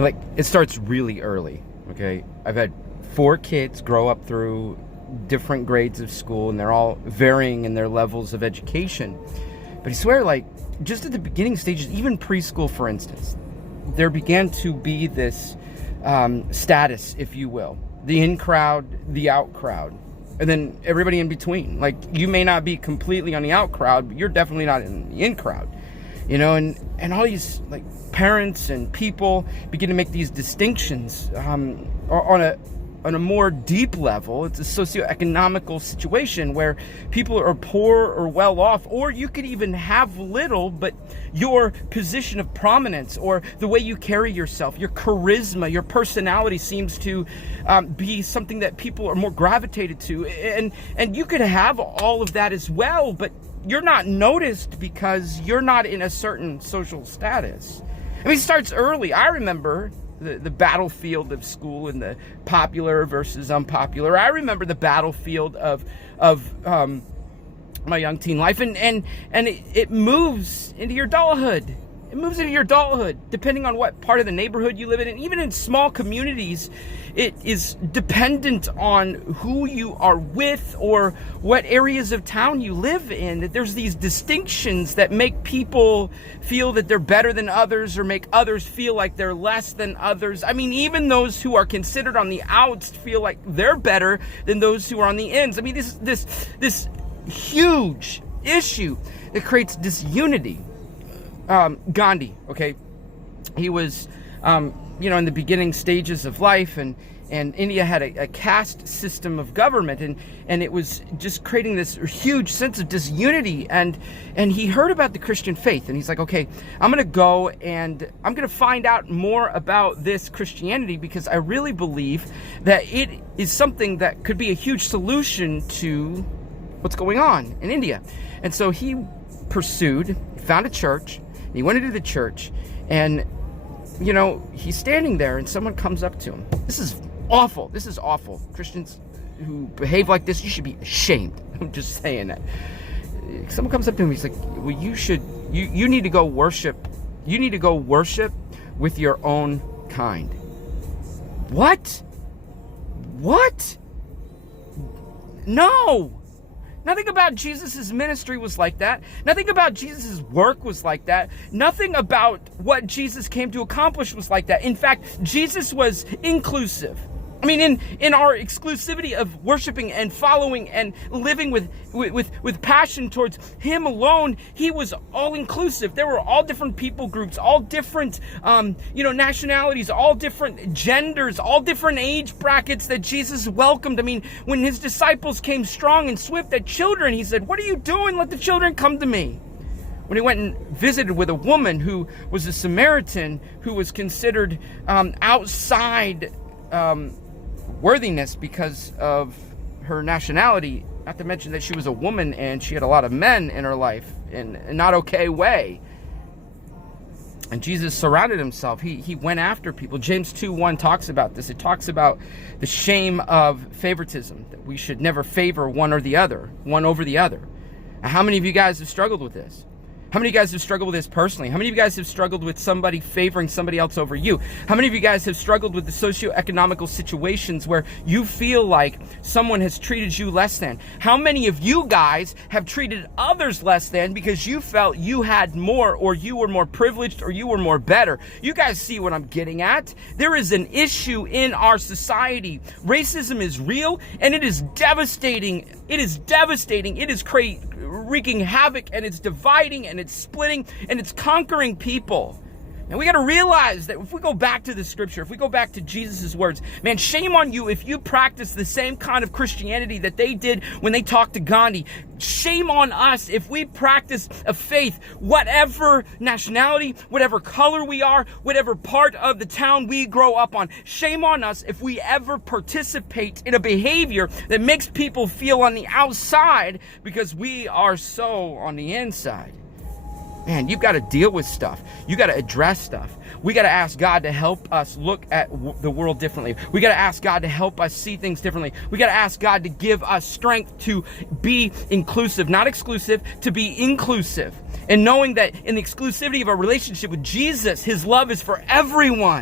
Like, it starts really early, okay? I've had 4 kids grow up through different grades of school, and they're all varying in their levels of education. But I swear, like, just at the beginning stages, even preschool, for instance, there began to be this status, if you will. The in crowd, the out crowd, and then everybody in between. Like, you may not be completely on the out crowd, but you're definitely not in the in crowd. You know, and all these, like, parents and people begin to make these distinctions on a more deep level. It's a socioeconomical situation where people are poor or well off, or you could even have little, but your position of prominence or the way you carry yourself, your charisma, your personality seems to be something that people are more gravitated to. And you could have all of that as well, but you're not noticed because you're not in a certain social status. I mean, it starts early. I remember the battlefield of school and the popular versus unpopular. I remember the battlefield of my young teen life, and it moves into your adulthood. It moves into your adulthood, depending on what part of the neighborhood you live in. And even in small communities, it is dependent on who you are with or what areas of town you live in. That there's these distinctions that make people feel that they're better than others or make others feel like they're less than others. I mean, even those who are considered on the outs feel like they're better than those who are on the ends. I mean, this huge issue that creates disunity. Gandhi, okay, he was, in the beginning stages of life, and India had a caste system of government, and it was just creating this huge sense of disunity, and he heard about the Christian faith, and he's like, okay, I'm going to go and I'm going to find out more about this Christianity, because I really believe that it is something that could be a huge solution to what's going on in India. And so he found a church. He went into the church, and, he's standing there, and someone comes up to him. This is awful. This is awful. Christians who behave like this, you should be ashamed. I'm just saying that. Someone comes up to him, he's like, well, you need to go worship. You need to go worship with your own kind. What? What? No! Nothing about Jesus' ministry was like that. Nothing about Jesus' work was like that. Nothing about what Jesus came to accomplish was like that. In fact, Jesus was inclusive. I mean, in our exclusivity of worshiping and following and living with passion towards Him alone, He was all inclusive. There were all different people groups, all different, nationalities, all different genders, all different age brackets that Jesus welcomed. I mean, when His disciples came strong and swift at children, He said, "What are you doing? Let the children come to me." When He went and visited with a woman who was a Samaritan, who was considered outside worthiness because of her nationality, not to mention that she was a woman and she had a lot of men in her life in a not okay way. And Jesus surrounded Himself. He went after people. James 2:1 talks about this. It talks about the shame of favoritism, that we should never favor one over the other. Now, how many of you guys have struggled with this? How many of you guys have struggled with this personally? How many of you guys have struggled with somebody favoring somebody else over you? How many of you guys have struggled with the socioeconomical situations where you feel like someone has treated you less than? How many of you guys have treated others less than because you felt you had more, or you were more privileged, or you were more better? You guys see what I'm getting at? There is an issue in our society. Racism is real, and it is devastating. It is devastating. It is wreaking havoc, and it's dividing, and it's splitting, and it's conquering people. And we got to realize that if we go back to the scripture, if we go back to Jesus' words, man, shame on you if you practice the same kind of Christianity that they did when they talked to Gandhi. Shame on us if we practice a faith, whatever nationality, whatever color we are, whatever part of the town we grow up on. Shame on us if we ever participate in a behavior that makes people feel on the outside because we are so on the inside. Man, you've got to deal with stuff. You got to address stuff. We got to ask God to help us look at the world differently. We got to ask God to help us see things differently. We got to ask God to give us strength to be inclusive, not exclusive, to be inclusive. And knowing that in the exclusivity of our relationship with Jesus, His love is for everyone.